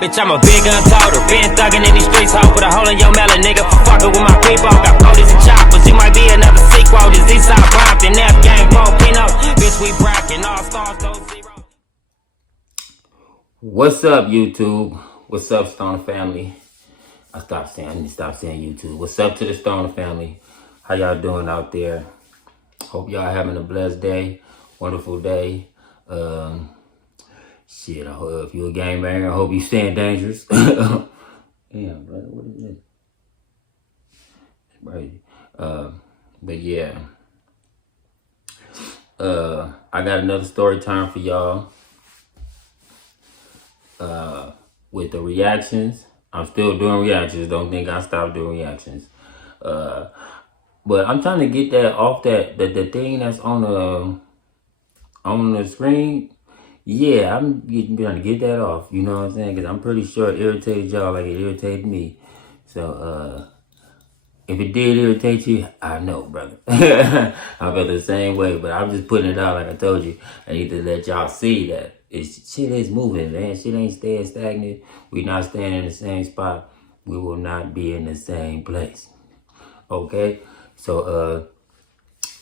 Bitch, I'm a big gun toter. Been thugging in these streets, ho. Put a hole in your melon, nigga. Fuckin' with my people. Got police and choppers. You might be another sequel. This Eastside Compton. F gang, Pino. Bitch, we brackin' all stars, those zeros. What's up, YouTube? What's up, Stoner family? I need to stop saying YouTube. What's up to the Stoner family? How y'all doing out there? Hope y'all having a blessed day, wonderful day. Shit, I hope if you're a gangbanger, I hope you staying dangerous. Damn, brother, what is this? It's crazy. But yeah. I got another story time for y'all. With the reactions. I'm still doing reactions. Don't think I stopped doing reactions. But I'm trying to get that off the thing that's on the screen. Yeah, I'm trying to get that off. You know what I'm saying? Because I'm pretty sure it irritated y'all like it irritated me. So, if it did irritate you, I know, brother. I felt the same way, but I'm just putting it out like I told you. I need to let y'all see that shit is moving, man. Shit ain't staying stagnant. We not staying in the same spot. We will not be in the same place. Okay? So,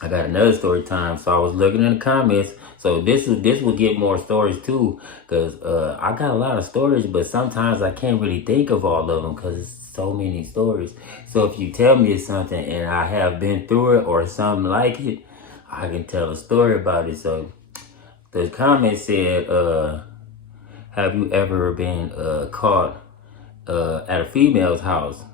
I got another story time. So I was looking in the comments. So this will get more stories too, because I got a lot of stories, but sometimes I can't really think of all of them because it's so many stories. So if you tell me something and I have been through it or something like it, I can tell a story about it. So the comment said, have you ever been caught at a female's house?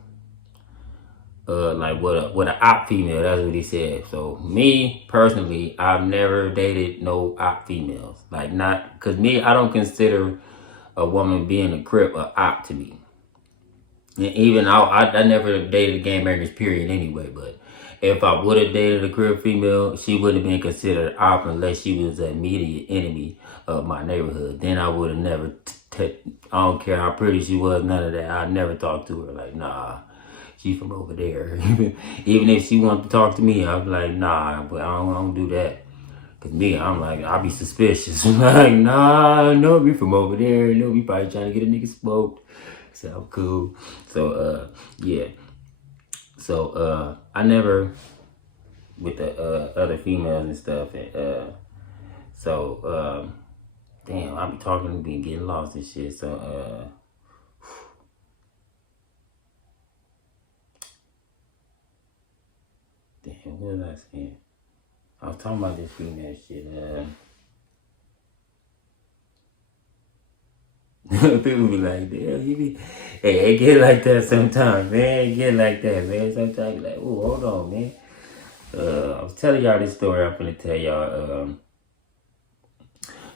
Like with an op female, that's what he said. So me personally, I've never dated no op females. Like not, cause me, I don't consider a woman being a crip a op to me. And even I never dated gangbangers period anyway. But if I would have dated a crip female, she would have been considered op unless she was an immediate enemy of my neighborhood. Then I would have never. I don't care how pretty she was, none of that. I never talked to her. Like nah. She's from over there. Even if she wanted to talk to me, I'd be like, nah, but I don't do that. Cause me, I'm like, I'll be suspicious. I'm like, nah, no, we from over there. No, we probably trying to get a nigga smoked. So cool. So, yeah. So, I never, with the other females and stuff. And, so, damn, I be talking and be getting lost and shit. So, damn, what was I saying? I was talking about this female shit. People be like, damn, you be... Hey, it get like that sometimes, man. It get like that, man. Sometimes you're like, oh, hold on, man. I was telling y'all this story. I'm finna tell y'all.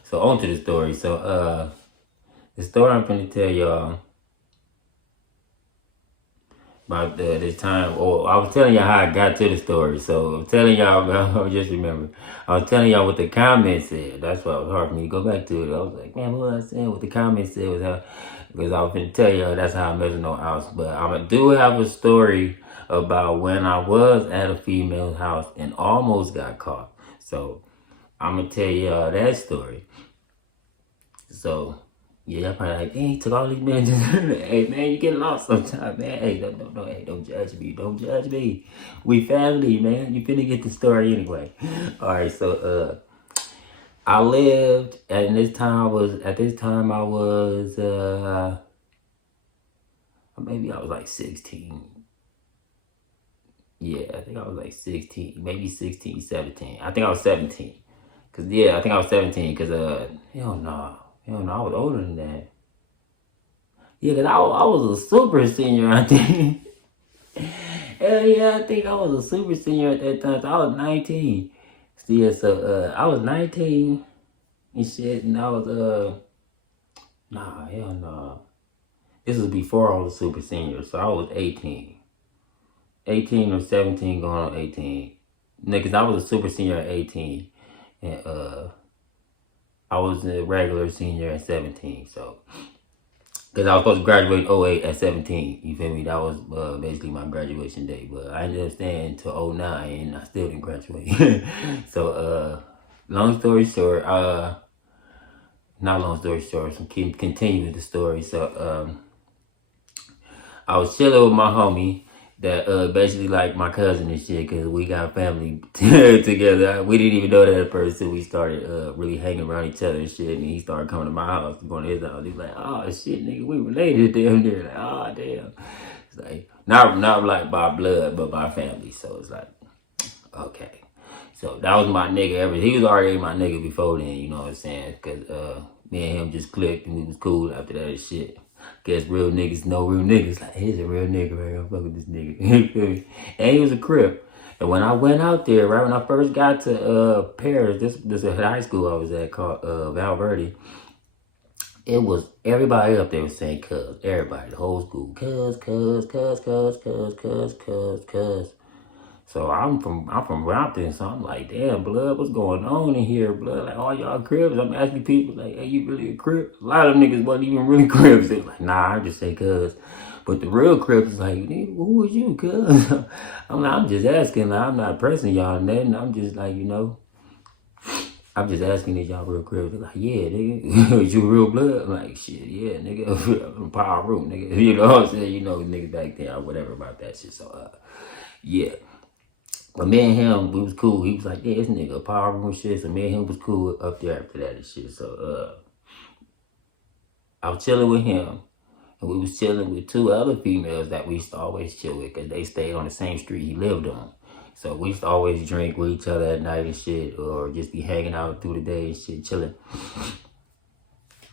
So, on to the story. So, the story I'm finna tell y'all about this time, or I was telling y'all how I got to the story. So I'm telling y'all, I just remember, I was telling y'all what the comments said. That's why it was hard for me to go back to it. I was like, man, what was I saying? What the comments said was how, because I was going to tell y'all that's how I measure no house. But I do have a story about when I was at a female house and almost got caught. So I'm going to tell y'all that story. So yeah, y'all probably like, dang, he took all these men. Hey, man, you get lost sometimes, man. Hey, don't judge me. Don't judge me. We family, man. You finna get the story anyway. All right, so, I lived, at this time I was, maybe I was like 16. Yeah, I think I was like 16, maybe 16, 17. I think I was 17. Cause, yeah, I think I was 17, cause, hell no. Hell no, I was older than that. Yeah, because I was a super senior, I think. Hell yeah, I think I was a super senior at that time. So I was 19. So yeah, so I was 19 and shit, and I was, nah, hell no. This was before I was a super senior, so I was 18. 18 or 17 going on 18. Because I was a super senior at 18. And, I was a regular senior at 17, so. Because I was supposed to graduate in 08 at 17, you feel me? That was basically my graduation day. But I ended up staying until 09 and I still didn't graduate. So, long story short, not long story short, so continue with the story. So I was chilling with my homie that basically like my cousin and shit, because we got family together. We didn't even know that at first till we started really hanging around each other and shit. And he started coming to my house, going to his house. He's like, oh shit, nigga, we related damn near. Like, oh damn. It's like not like by blood, but by family. So it's like, okay. So that was my nigga. He was already my nigga before then, you know what I'm saying? Because me and him just clicked and we was cool after that and shit. Guess real niggas know real niggas. Like, he's a real nigga right here. Fuck with this nigga. You feel me? And he was a Crip. And when I went out there, right when I first got to Paris, this is high school I was at called Valverde. It was everybody up there was saying cuz. Everybody, the whole school. Cuz, cuz, cuz, cuz, cuz, cuz, cuz, cuz. So I'm from Rompton, so I'm like, damn, blood, what's going on in here, blood? Like, all y'all Crips. I'm asking people, like, hey, you really a Crip? A lot of niggas wasn't even really Crips. They was like, nah, I just say cuz. But the real Crips is like, nigga, who was you, cuz? I'm like, I'm just asking, like, I'm not pressing y'all nothing. I'm just like, you know, I'm just asking if y'all real Crips. They're like, yeah, nigga, is you real blood? I'm like, shit, yeah, nigga, I'm power room, nigga. You know what I'm saying? You know, niggas back then or whatever about that shit. So, yeah. But me and him, we was cool. He was like, yeah, this nigga a power room shit. So me and him was cool up there after that and shit. So I was chilling with him. And we was chilling with two other females that we used to always chill with, because they stayed on the same street he lived on. So we used to always drink with each other at night and shit, or just be hanging out through the day and shit, chilling.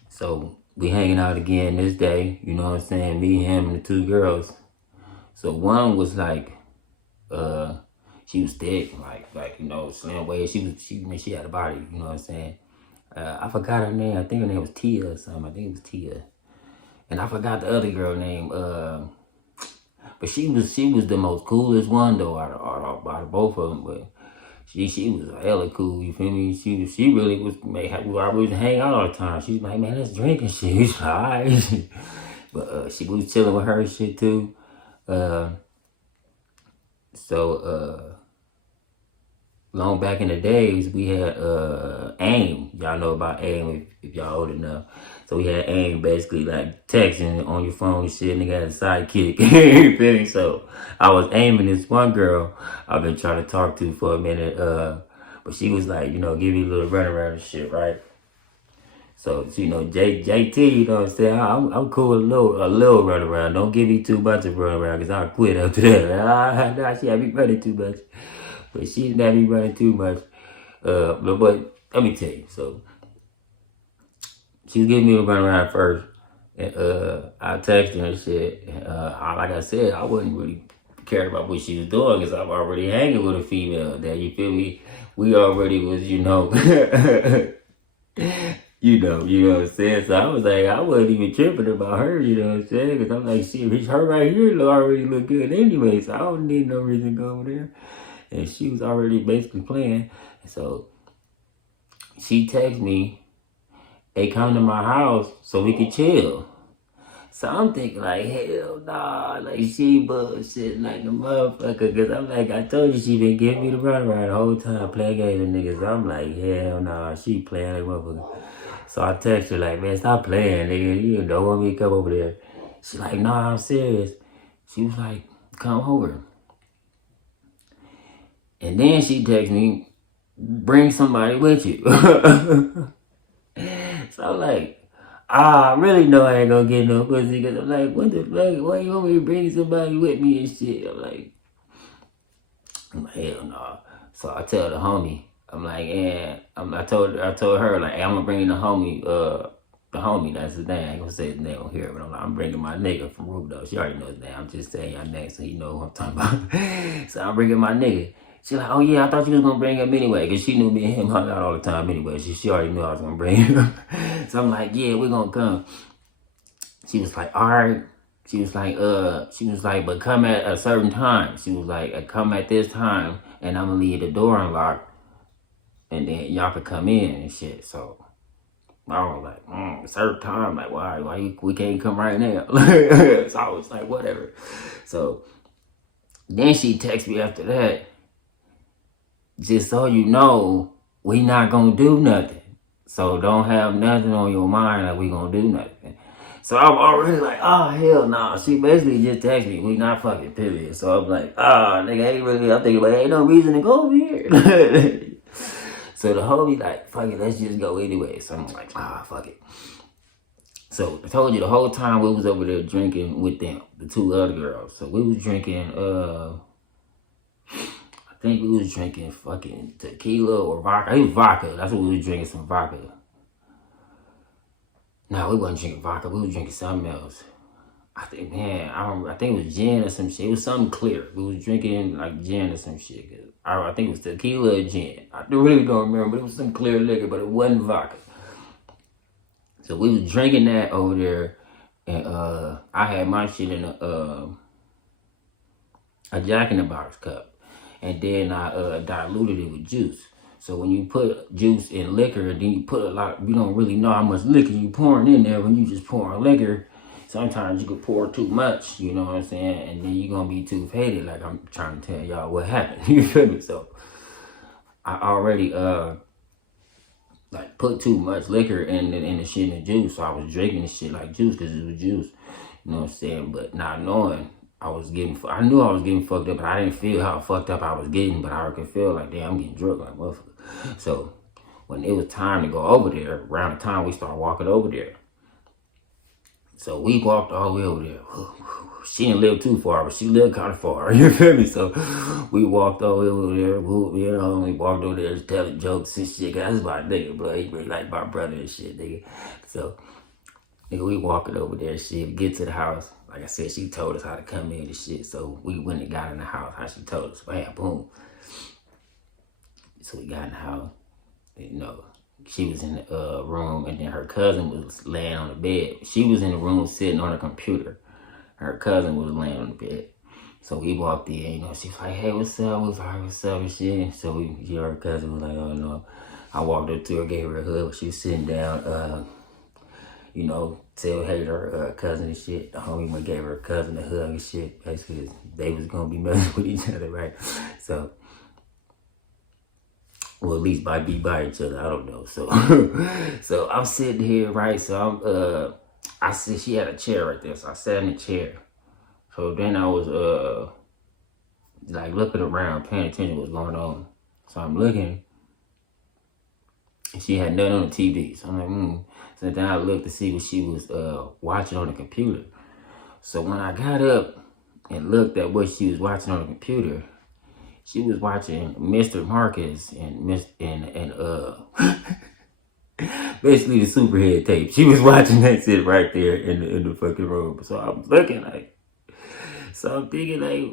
So we hanging out again this day, you know what I'm saying? Me, him, and the two girls. So one was like, she was thick, like you know, slim waist. She had a body, you know what I'm saying? I forgot her name. I think her name was Tia or something. I think it was Tia, and I forgot the other girl name. But she was the most coolest one though out of both of them. But she was hella cool. You feel me? She really was. We always hang out all the time. She's like, man, let's drink and shit. He's like, all right. But she was chilling with her and shit too. Long back in the days, we had AIM. Y'all know about AIM if y'all old enough. So we had AIM basically like texting on your phone and shit. Nigga had a sidekick. You feel me? So I was aiming this one girl I've been trying to talk to for a minute. But she was like, you know, give me a little runaround and shit, right? So, you know, JT, you know what I'm saying? I'm cool with a little runaround. Don't give me too much of runaround, because I'll quit after that. Nah, she had me running too much. But she didn't have me running too much. But let me tell you. So she was giving me a runaround first. And I texted her and shit. Like I said, I wasn't really caring about what she was doing, because I'm already hanging with a female that, you feel me? We already was, you know, you know what I'm saying? So I was like, I wasn't even tripping about her, you know what I'm saying? Because I'm like, shit, her right here already look good anyway, so I don't need no reason to go over there. And she was already basically playing. So she texted me, hey, come to my house so we could chill. So I'm thinking like, hell nah, like she bullshit like a motherfucker. Cause I'm like, I told you she been giving me the runaround the whole time, playing games with niggas. I'm like, hell nah, she playing like a motherfucker. So I text her like, man, stop playing, nigga. You don't want me to come over there. She like, nah, I'm serious. She was like, come over. And then she texted me, bring somebody with you. So I'm like, I really know I ain't gonna get no pussy, because I'm like, what the fuck? Why you want me to bring somebody with me and shit? I'm like, hell no. So I tell the homie, I'm like, yeah. I told her like, hey, I'm gonna bring the homie, that's his name. I ain't gonna say his name on here, but I'm bringing my nigga from Rube though. She already knows his name. I'm just saying your name so he know what I'm talking about. So I'm bringing my nigga. She like, oh yeah, I thought you was gonna bring him anyway, because she knew me and him hung out all the time anyway. She already knew I was gonna bring him. So I'm like, yeah, we're gonna come. She was like, all right. She was like, but come at a certain time. She was like, come at this time, and I'm gonna leave the door unlocked, and then y'all could come in and shit. So I was like, a certain time, like, why we can't come right now? So I was like, whatever. So then she texted me after that, just so you know, we not gonna do nothing. So don't have nothing on your mind like we gonna do nothing. So I'm already like, oh hell nah. She basically just texted me, we not fucking period. So I'm like, ah, nigga, ain't really. I'm thinking like, ain't no reason to go over here. So the homie like, fuck it, let's just go anyway. So I'm like, ah, fuck it. So I told you the whole time we was over there drinking with them, the two other girls. So we was drinking, I think we was drinking fucking tequila or vodka. It was vodka. That's what we was drinking, some vodka. No, we wasn't drinking vodka. We was drinking something else. I think, man, I think it was gin or some shit. It was something clear. We was drinking like gin or some shit. I think it was tequila or gin. I really don't remember, but it was some clear liquor, but it wasn't vodka. So we was drinking that over there, and I had my shit in a Jack in the Box cup, and then I diluted it with juice. So when you put juice in liquor, then you put a lot, you don't really know how much liquor you pouring in there. When you just pouring liquor, sometimes you could pour too much, you know what I'm saying? And then you're gonna be too faded, like I'm trying to tell y'all what happened. You feel me? So I already like put too much liquor in the shit in the juice. So I was drinking the shit like juice because it was juice. You know what I'm saying? But not knowing I knew I was getting fucked up, but I didn't feel how fucked up I was getting, but I could feel like, damn, I'm getting drunk like motherfucker. So when it was time to go over there, around the time we started walking over there, so we walked all the way over there. She didn't live too far, but she lived kind of far. You feel me? So we walked all the way over there. You know, we walked over there telling jokes and shit. That's my nigga, bro. He really like my brother and shit, nigga. So, nigga, we walking over there and shit. We get to the house. Like I said, she told us how to come in and shit. So we went and got in the house, how she told us. Bam, boom. So we got in the house. You know, she was in the room, and then her cousin was laying on the bed. She was in the room sitting on her computer. Her cousin was laying on the bed. So we walked in, you know, she was like, hey, what's up? What's up and shit? So her cousin was like, oh no. I walked up to her, gave her a hug. She was sitting down, you know, tell hey to her cousin and shit. The homie went gave her cousin a hug and shit. Basically, they was gonna be messing with each other, right? So, well, at least be by each other. I don't know. So, so I'm sitting here, right? So I said she had a chair right there, so I sat in the chair. So then I was like looking around, paying attention to what's going on. So I'm looking, and she had nothing on the TV. So I'm like, So then I looked to see what she was watching on the computer. So when I got up and looked at what she was watching on the computer, she was watching Mr. Marcus and basically the Superhead tape. She was watching that shit right there in the fucking room. So I was looking like, so I'm thinking like,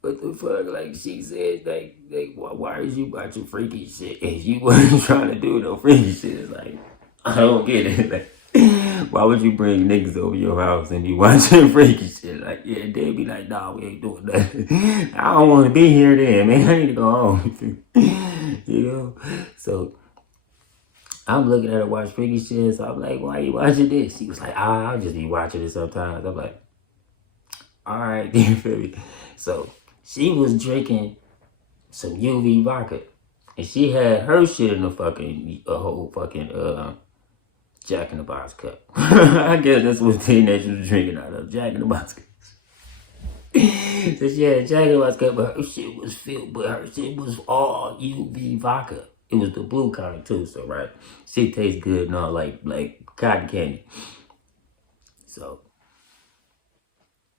what the fuck? Like she said, like why is you watching freaky shit? And you wasn't trying to do no freaky shit. It's like, I don't get it. Like, why would you bring niggas over your house and be watching freaky shit? Like, yeah, they be like, nah, we ain't doing that. I don't want to be here then, man. I need to go home. You know? So I'm looking at her watch freaky shit. So I'm like, why are you watching this? She was like, I'll just be watching it sometimes. I'm like, all right, you feel me? So she was drinking some UV vodka. And she had her shit in a whole fucking Jack in the Box cup. I guess that's what teenagers was drinking out of, Jack in the Box cup. So she had a Jack in the Box cup, but her shit was filled, but her shit was all UV vodka. It was the blue kind too, so right. Shit tastes good and all like cotton candy. So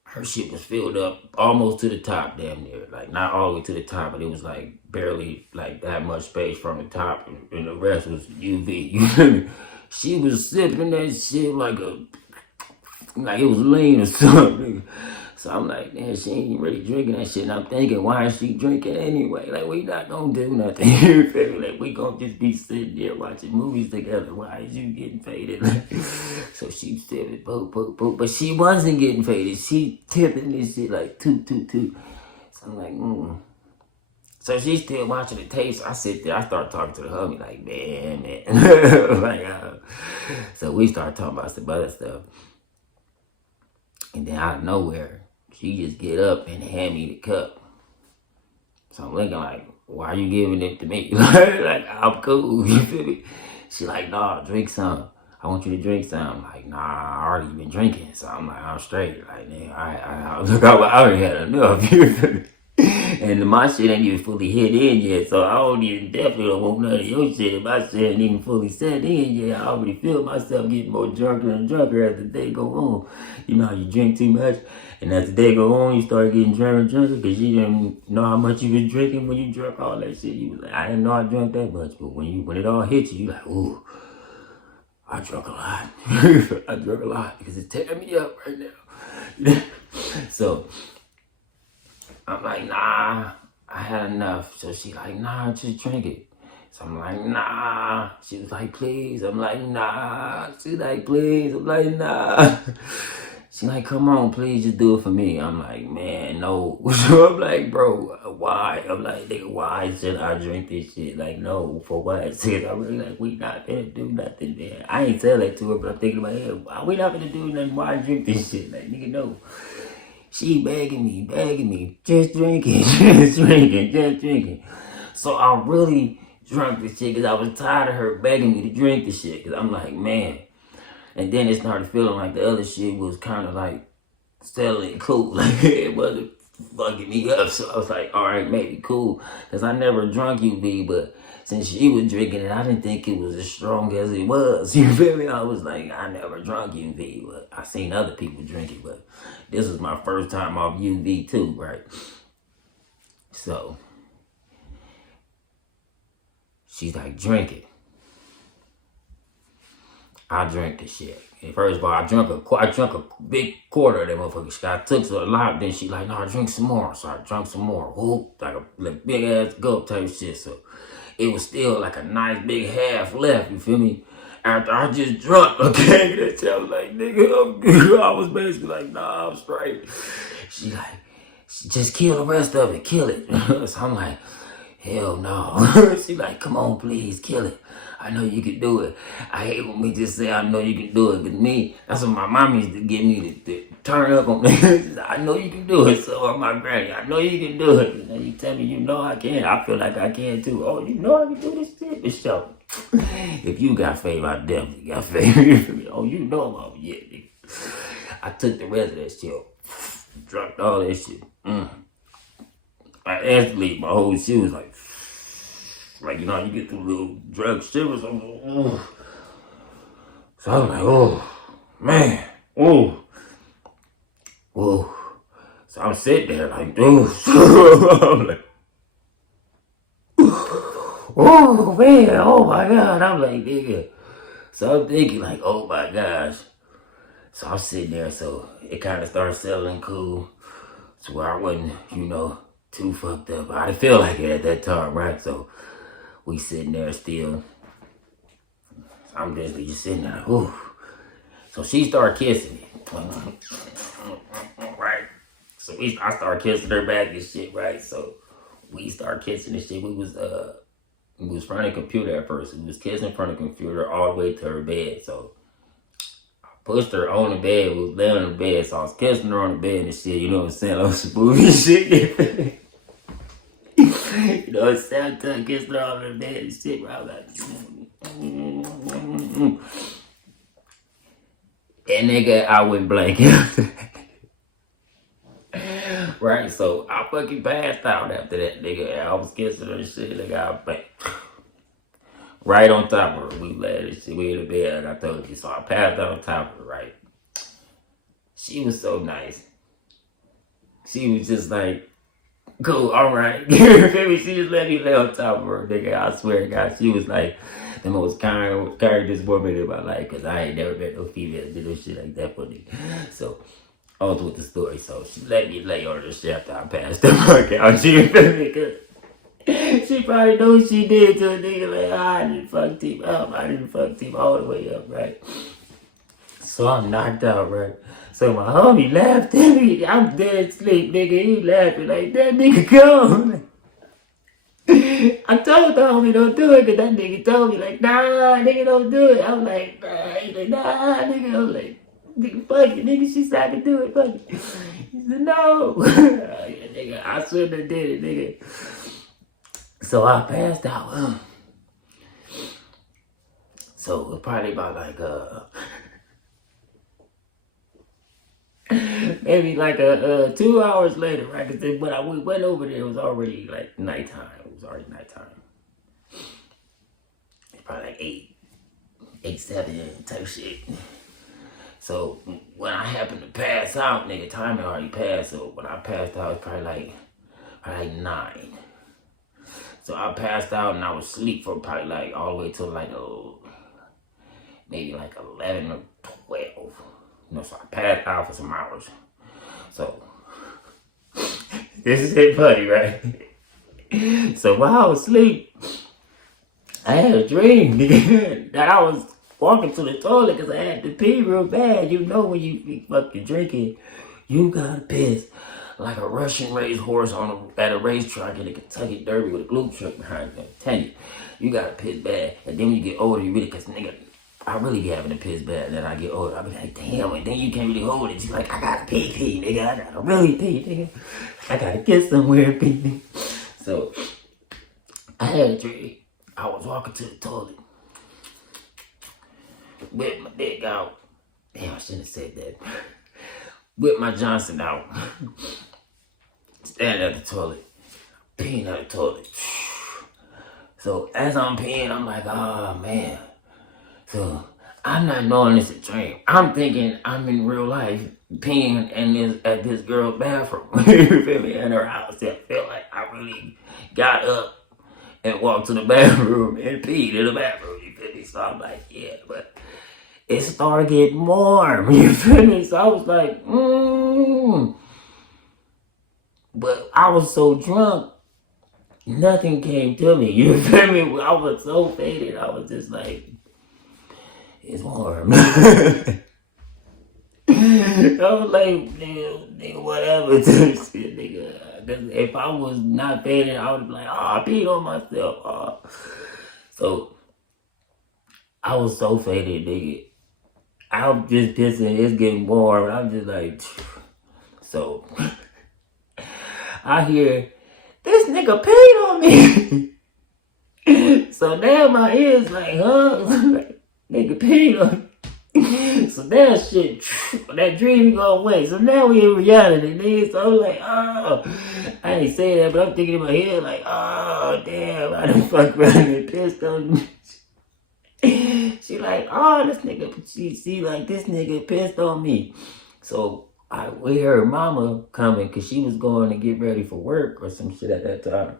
her shit was filled up almost to the top, damn near. Like not all the way to the top, but it was like barely like that much space from the top, and the rest was UV. You feel me? She was sipping that shit like it was lean or something. So I'm like, man, she ain't really drinking that shit. And I'm thinking, why is she drinking anyway? Like, we not gonna do nothing. You feel me? Like, we gonna just be sitting there watching movies together. Why is you getting faded? So she sipping, boop, boop, boop. But she wasn't getting faded. She tipping this shit like toot. So I'm like, So she's still watching the tapes. I sit there, I start talking to the homie, like, man. Like, so we start talking about some other stuff. And then out of nowhere, she just get up and hand me the cup. So I'm looking like, why are you giving it to me? Like, I'm cool, you feel me? She like, nah, drink some. I want you to drink some. I'm like, nah, I already been drinking. So I'm like, I'm straight. Like, nigga, I already had enough. You feel me? And my shit ain't even fully hit in yet, so I don't even definitely don't want none of your shit. If my shit ain't even fully set in yet, I already feel myself getting more drunker and drunker as the day go on. You know how you drink too much, and as the day go on, you start getting drunker and drunker because you didn't know how much you was drinking when you drank all that shit. You was like, I didn't know I drank that much, but when it all hits you, you like, ooh, I drunk a lot. I drunk a lot because it's tearing me up right now. So I'm like, nah, I had enough. So she like, nah, just drink it. So I'm like, nah. She was like, please. I'm like, nah. She like, please. I'm like, nah. She like, come on, please, just do it for me. I'm like, man, no. So I'm like, bro, why? I'm like, nigga, why should I drink this shit? Like, no, for what? Shit, I'm really like, we not gonna do nothing, man. I ain't tell that to her, but I'm thinking about, hey, why we not gonna do nothing? Why drink this shit? Like, nigga, no. She begging me, just drinking, just drinking. So I really drank this shit because I was tired of her begging me to drink this shit. Because I'm like, man. And then it started feeling like the other shit was kind of like settling cool. Like it wasn't fucking me up. So I was like, all right, maybe cool. Because I never drunk UV, but since she was drinking it, I didn't think it was as strong as it was. You feel me? I was like, I never drunk UV, but I seen other people drink it. But this was my first time off UV too, right? So she's like, drink it. I drank the shit. And first of all, I drank a big quarter of that motherfucker. I took a lot, then she like, no, drink some more. So I drank some more. Whoop, like a big ass gulp type shit. So it was still like a nice big half left, you feel me? After I just drunk, okay? That's how I was like, nigga, I was basically like, nah, I'm straight. She like, just kill the rest of it, kill it. So I'm like, hell no. She like, come on, please, kill it. I know you can do it. I hate when me just say I know you can do it. But me, that's what my mom used to get me to turn up on me. I know you can do it. So my granny, I know you can do it. And then you tell me you know I can. I feel like I can too. Oh, you know I can do this shit? For sure. If you got faith, I definitely got faith. Oh, you know about yeah, nigga. I took the rest of that shit. Dropped all that shit. I instantly, my whole shit was like, you know, you get the little drug shivers. I'm like, oh. So I was like, oh, man, oh. So I'm sitting there like, dude. I'm like, oh, man, oh my God. I'm like, nigga. So I'm thinking like, oh my gosh. So I'm sitting there, so it kind of started settling cool. So where I wasn't, you know, too fucked up. I didn't feel like it at that time, right? So we sitting there still. I'm just sitting there, ooh. So she started kissing me. Right? So I started kissing her back and shit, right? So we started kissing and shit. We was front of the computer at first. We was kissing in front of the computer all the way to her bed. So I pushed her on the bed. We was laying on the bed. So I was kissing her on the bed and shit. You know what I'm saying? I was smooth and shit. You know, it's sad time kissing her on the bed and shit. Right? I was like, and nigga, I went blank. Right, so I fucking passed out after that, nigga. I was kissing her and shit, nigga. I was blank. Right on top of her. We laid and shit. We in the bed, like I told you. So I passed out on top of her, right? She was so nice. She was just like, cool, all right. She just let me lay on top of her, nigga. I swear to God, she was like the most kindest woman in my life, because I ain't never met no female that did no shit like that for me. So, on with the story. So, she let me lay on her shit after I passed the fuck out. She probably knew what she did to a nigga. Like, I didn't fuck him up. I didn't fuck him all the way up, right? So, I'm knocked out, right? So my homie laughed at me. I'm dead asleep, nigga. He laughing like, that nigga gone. I told the homie don't do it, because that nigga told me, like, nah, nigga, don't do it. I'm like, nah. He's like, nah, nigga. I'm like, nigga, fuck it, nigga. She said I can do it, fuck it. He said, no. Yeah, nigga, I shouldn't have did it, nigga. So I passed out. So probably about like maybe like 2 hours later, right? Cause when we went over there, it was already like nighttime. It was already nighttime. It's probably like 7 type shit. So when I happened to pass out, nigga, time had already passed. So when I passed out, it's probably like 9. So I passed out and I was asleep for probably like all the way till like maybe like 11 or 12. So I passed out for some hours. So this is it funny, right? So while I was asleep, I had a dream, nigga, that I was walking to the toilet because I had to pee real bad. You know when you be fucking drinking, you gotta piss like a Russian race horse at a racetrack in the Kentucky Derby with a glue truck behind you. I'm telling you, you gotta piss bad. And then when you get older, you really, cause nigga, I really be having to piss bad. And then I get older, I be like, damn, and then you can't really hold it. You like, I gotta pee, nigga. I gotta really pee, nigga. I gotta get somewhere, pee. So I had a dream. I was walking to the toilet with my dick out. Damn, I shouldn't have said that. With my Johnson out. Standing at the toilet. Peeing at the toilet. So as I'm peeing, I'm like, oh man. So I'm not knowing it's a dream. I'm thinking I'm in real life peeing at this girl's bathroom. You feel me? In her house. I feel like I really got up and walked to the bathroom and peed in the bathroom. You feel me? So I'm like, yeah, but it started getting warm. You feel me? So I was like, But I was so drunk, nothing came to me. You feel me? I was so faded. I was just like, it's warm. I was like, nigga, whatever. Shit, nigga. If I was not faded, I would be like, I peed on myself. So I was so faded, nigga. I'm just pissing. It's getting warm. I'm just like, so I hear this nigga peed on me. So now my ears like, huh? Nigga peed on me. So that shit, that dream go away. So now we in reality, nigga. So I'm like, I ain't say that, but I'm thinking in my head like, oh damn, I done fuck around and pissed on me. She like, this nigga, she like, this nigga pissed on me. So we heard mama coming because she was going to get ready for work or some shit at that time.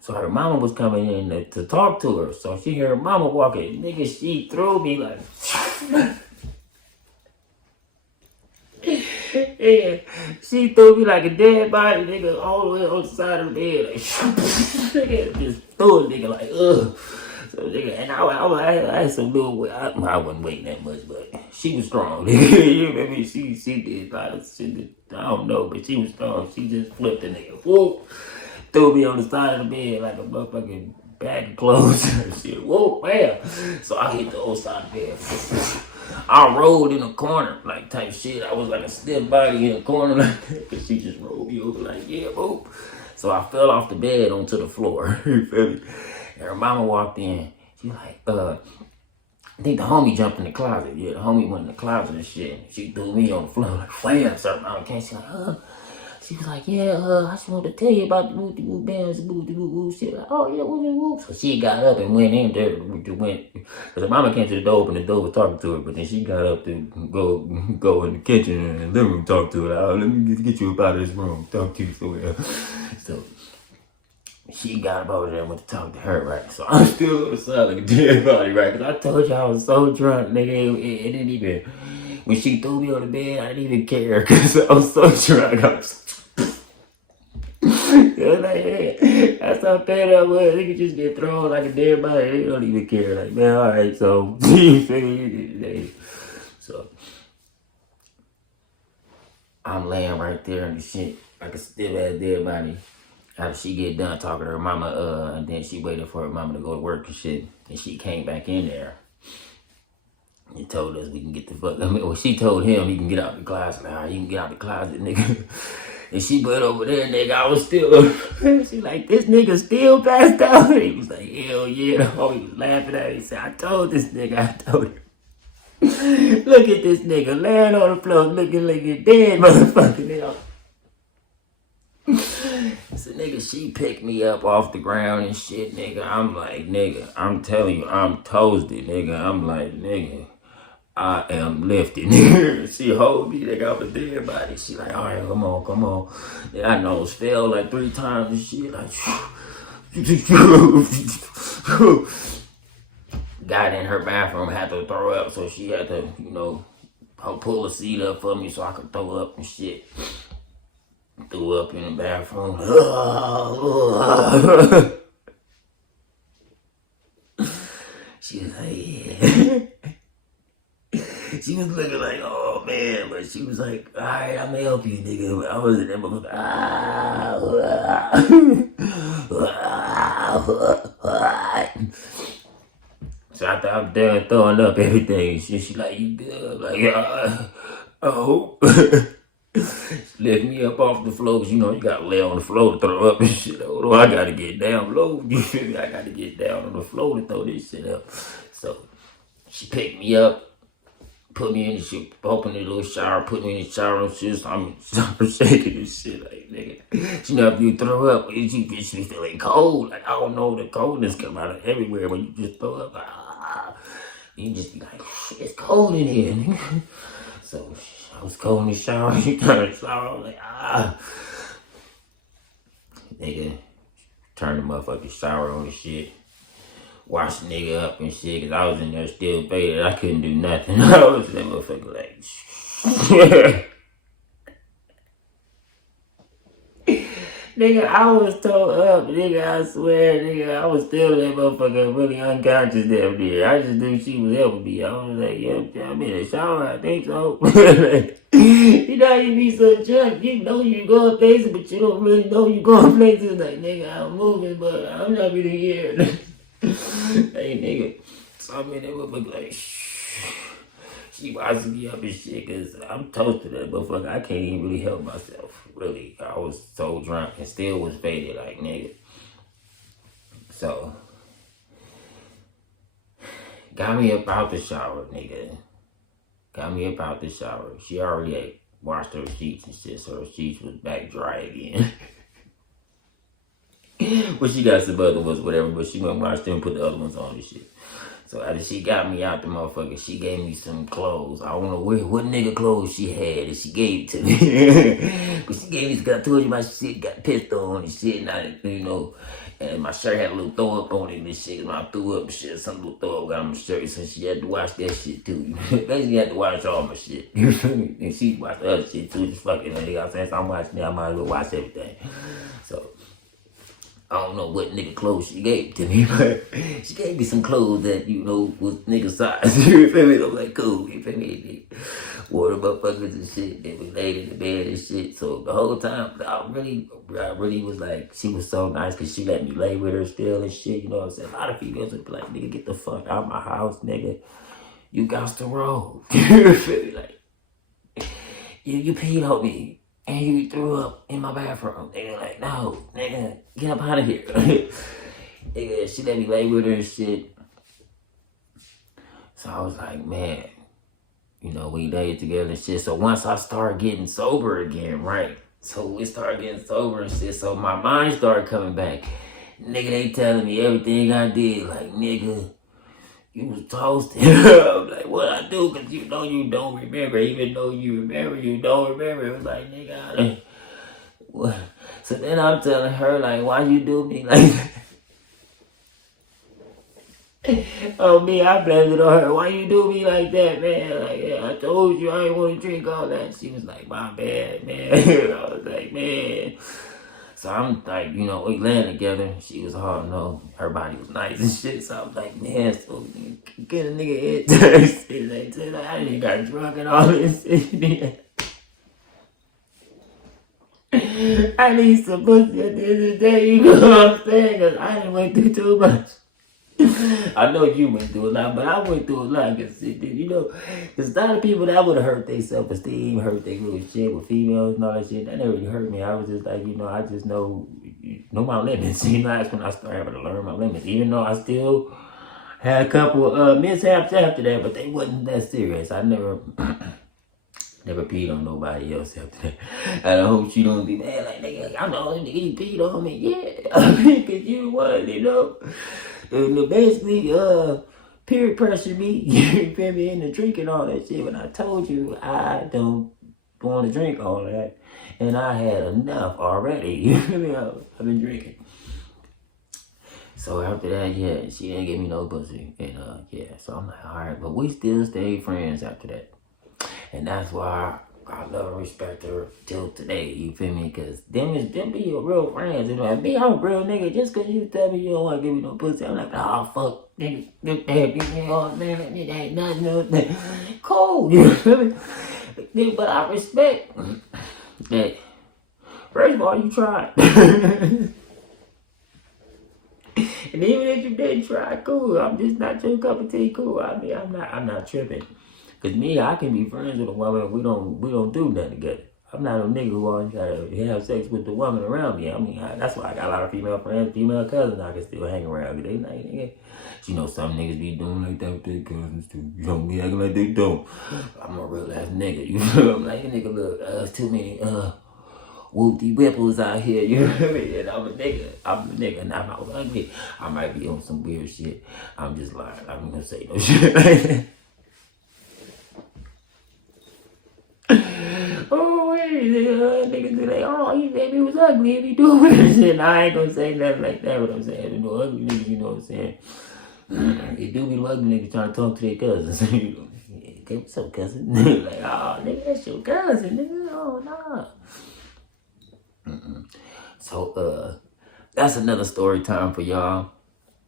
So her mama was coming in to talk to her. So she heard mama walking. Nigga, she threw me like, yeah, she threw me like a dead body, nigga, all the way on the side of the bed. Like, nigga, just threw a nigga like, ugh. So nigga, and I had some little weight. I wasn't weighing that much, but she was strong. Nigga. You know what I mean? She did a lot of shit. I don't know, but she was strong. She just flipped the nigga. Whoa, threw me on the side of the bed like a motherfucking bag of clothes and shit. Whoa, bam. So I hit the old side of the bed. I rolled in a corner, like type shit. I was like a stiff body in a corner like that. Cause she just rolled me over like, yeah, boop. So I fell off the bed onto the floor. You feel me? And her mama walked in. She like, I think the homie jumped in the closet. Yeah, the homie went in the closet and shit. She threw me on the floor like, wham, something. Okay, she like, She was like, yeah, I just wanted to tell you about the whoopty whoop bands, whoopty whoop whoop shit. Like, oh yeah, whoopty whoop. So she got up and went in there. Cause her mama came to the door, opened the door, was talking to her, but then she got up to go in the kitchen and the living room, talk to her. Like, oh, let me get you up out of this room, talk to you somewhere. So she got up over there and went to talk to her, right? So I'm still on the side like a dead body, right? Cause I told you I was so drunk, nigga. It didn't even. When she threw me on the bed, I didn't even care because I was so drunk. I was like, yeah, that's how bad I was. They could just get thrown like a dead body. They don't even care. Like, man, all right, so so I'm laying right there in the shit like a stiff ass dead body. After she get done talking to her mama, and then she waited for her mama to go to work and shit, and she came back in there. He told us we can get the fuck. She told him he can get out the closet. Like, you can get out the closet, nigga. And she went over there, nigga. I was still. She like, this nigga still passed out. He was like, hell yeah. Oh, he was laughing at me. He said, I told this nigga. I told him. Look at this nigga laying on the floor, looking like a dead motherfucker. Nigga. So nigga, she picked me up off the ground and shit, nigga. I'm like, nigga, I'm telling you, I'm toasted, nigga. I'm like, nigga, I am lifted. She hold me, nigga, I'm a dead body. She like, all right, come on, come on. And I nose fell like 3 times and shit. Like, got in her bathroom, had to throw up, so she had to, you know, pull a seat up for me so I could throw up and shit. Threw up in the bathroom. She was like, yeah. She was looking like, oh man, but she was like, all right, I'm gonna help you, nigga. But I was in there, motherfucker. So after I'm done throwing up everything, she like, you good? Like, oh. Lift me up off the floor, cause you know you gotta lay on the floor to throw up and shit. Oh, I gotta get down low. You feel me? I gotta get down on the floor to throw this shit up. So she picked me up, put me in the shit, opened the little shower, put me in the shower and shit. So I'm shaking and shit like nigga. You know if you throw up, you be feeling cold. Like I don't know, the coldness come out of everywhere when you just throw up. You just be like, shit, it's cold in here, nigga. So I was cold in the shower. She turned the shower. I was like, Nigga, turned the motherfucking shower on and shit. Washed the nigga up and shit. Cause I was in there still faded. I couldn't do nothing. I was that motherfucker like, nigga, I was told up. Nigga, I swear, nigga, I was still that motherfucker really unconscious damn near. I just knew she was helping me. I was like, yeah, I'm in the shower. I think so. You know, you be so drunk. You know you going places, but you don't really know you going places. Like, nigga, I'm moving, but I'm not really here. Hey, nigga. So I'm in there motherfucker like, she watching me up and shit, cause I'm toasted that motherfucker. I can't even really help myself. Really, I was so drunk and still was faded, like nigga. So, got me up out the shower, nigga. Got me up out the shower. She already had washed her sheets and shit, so her sheets was back dry again. But she got some other ones, whatever. But she went wash them and put the other ones on and shit. So after she got me out the motherfucker, she gave me some clothes. I don't know what nigga clothes she had, and she gave it to me. But she gave me, cause I told you my shit got pissed on and shit, and I, you know, and my shirt had a little throw up on it and shit. When I threw up and shit, some little throw up got on my shirt, so she had to wash that shit too. Basically, had to wash all my shit. And she washed the other shit too. Just fucking, you know what I'm saying? So I'm watching it, I might as well watch everything. So I don't know what nigga clothes she gave to me, but she gave me some clothes that, you know, was nigga size. You feel me? I'm like, cool, you feel me? Wore the motherfuckers and shit. They was laid in the bed and shit. So the whole time, I really was like, she was so nice because she let me lay with her still and shit. You know what I'm saying? A lot of females would be like, nigga, get the fuck out of my house, nigga. You got to roll. You feel me? Like, you peed on me. And you threw up in my bathroom. They were like, no, nigga, get up out of here. Nigga, she let me lay with her and shit. So I was like, man, you know, we laid together and shit. So once I started getting sober again, right? So we started getting sober and shit. So my mind started coming back. Nigga, they telling me everything I did. Like, nigga, you was toasted. I'm like, what I do? Cause you know you don't remember. Even though you remember, you don't remember. It was like, nigga, what? So then I'm telling her, like, why you do me like that? Oh, me, I blamed it on her. Why you do me like that, man? Like, yeah, I told you I didn't want to drink all that. She was like, my bad, man. I was like, man. So I'm like, you know, we laying together. She was hard, no, her body was nice and shit. So I was like, man, so get a nigga hit. Like, I didn't even got drunk and all this shit. I need some pussy at the end of the day, you know what I'm saying? Cause I didn't went through too much. I know you went through a lot, but I went through a lot. Cause you know, cause a lot of people that would have hurt their self-esteem, hurt their little shit with females and all that shit. That never really hurt me. I was just like, you know, I just know my limits. You know, that's when I started having to learn my limits. Even though I still had a couple mishaps after that, but they wasn't that serious. I never. Never peed on nobody else after that. And I hope you don't be mad like, nigga, I know nigga you peed on me. Yeah, I mean, cause you was, you know. And basically, peer pressure me, you feel me, into drinking all that shit. But I told you I don't want to drink all that. And I had enough already. You feel me? I've been drinking. So after that, yeah, she didn't give me no pussy. And yeah, so I'm like, alright, but we still stayed friends after that. And that's why I love and respect her till today, you feel me? Because them be your real friends. And like, me, I'm a real nigga. Just because you tell me you don't want to give me no pussy, I'm like, oh, fuck, nigga, man, it ain't nothing, nothing. Cool, you feel me? But I respect that. First of all, you tried. And even if you didn't try, cool. I'm just not your cup of tea, cool. I mean, I'm not tripping. Cause me, I can be friends with a woman. We don't do nothing together. I'm not a nigga who always gotta have sex with the woman around me. I mean, that's why I got a lot of female friends, female cousins. I can still hang around. They like, nigga. You know, some niggas be doing like that with their cousins too. You don't be acting like they don't. I'm a real ass nigga. You feel I'm like, nigga, look, there's too many whoopty whipples out here. You feel me? And I'm a nigga. And I'm not ugly. I might be on some weird shit. I'm just lying. I'm gonna say no shit like that. Oh, wait, niggas be like, oh, he said he was ugly if he do weird shit. I ain't gonna say nothing like that, what I'm saying. You know, ugly niggas, you know what I'm saying. It do be ugly niggas trying to talk to their cousins. You know, hey, what's up, cousin? Like, oh, nigga, that's your cousin, nigga. Oh, nah. So, that's another story time for y'all.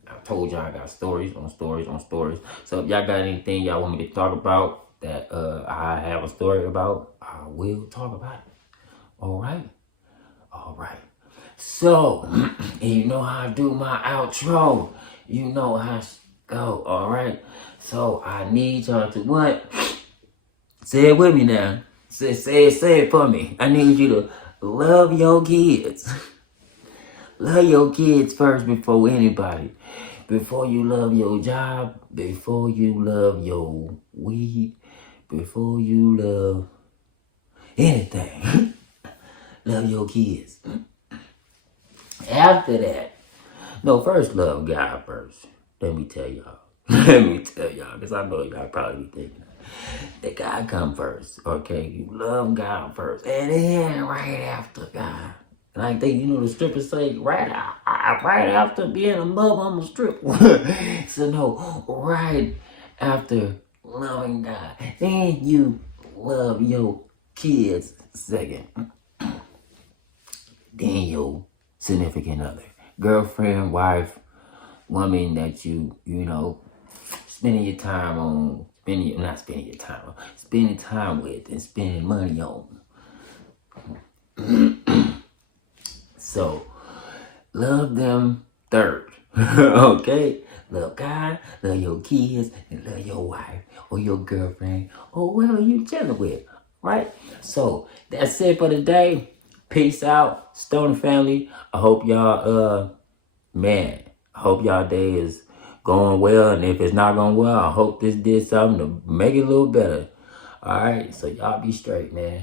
I told y'all I got stories on stories on stories. So if y'all got anything y'all want me to talk about that I have a story about, I will talk about it. All right. So, and you know how I do my outro. You know how I go. All right. So I need y'all to what? Say it with me now. Say it for me. I need you to love your kids. Love your kids first before anybody. Before you love your job, before you love your weed, before you love anything, love your kids. After that, no, first love God first. Let me tell y'all, because I know y'all probably be thinking that God come first, okay? You love God first, and then right after God. And I think, you know, the strippers say, right after being a mother, I'm a stripper. So no, right after loving God, then you love your kids second. Then your significant other, girlfriend, wife, woman that you know, spending time with and spending money on. So, love them third, okay? Love God, love your kids, and love your wife or your girlfriend or whoever you chilling with, right? So, that's it for today. Peace out, Stone family. I hope y'all, I hope y'all day is going well. And if it's not going well, I hope this did something to make it a little better. All right, so y'all be straight, man.